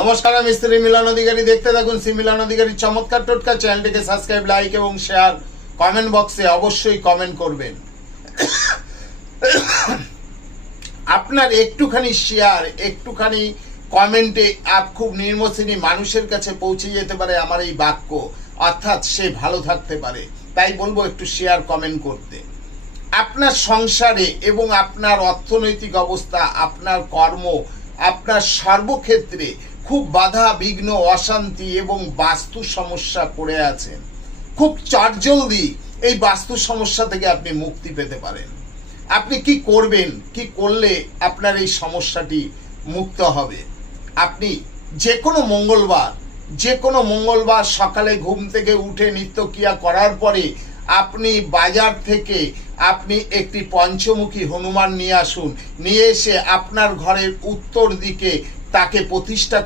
নমস্কার, আমি স্ত্রী মিলন অধিকারী। দেখতে থাকুন শ্রী মিলন অধিকারী চমৎকার টোটকা। চ্যানেলটিকে সাবস্ক্রাইব, লাইক এবং শেয়ার, কমেন্ট বক্সে অবশ্যই কমেন্ট করবেন। আপনার একটুখানি শেয়ার, একটুখানি কমেন্টে খুব নির্মোচনী মানুষের কাছে পৌঁছে যেতে পারে আমার এই বাক্য, অর্থাৎ সে ভালো থাকতে পারে। তাই বলবো একটু শেয়ার কমেন্ট করতে। আপনার সংসারে এবং আপনার অর্থনৈতিক অবস্থা, আপনার কর্ম, আপনার সর্বক্ষেত্রে খুব বাধা বিঘ্ন, অশান্তি এবং বাস্তু সমস্যা পড়ে আছেন। খুব চটজলদি এই বাস্তু সমস্যা থেকে আপনি মুক্তি পেতে পারেন। আপনি কি করবেন, কি করলে আপনার এই সমস্যাটি মুক্ত হবে? আপনি যে কোনো মঙ্গলবার সকালে ঘুম থেকে উঠে নিত্যক্রিয়া করার পরে আপনি বাজার থেকে আপনি একটি পঞ্চমুখী হনুমান নিয়ে আসুন। নিয়ে এসে আপনার ঘরের উত্তর দিকে তাকে প্রতিষ্ঠা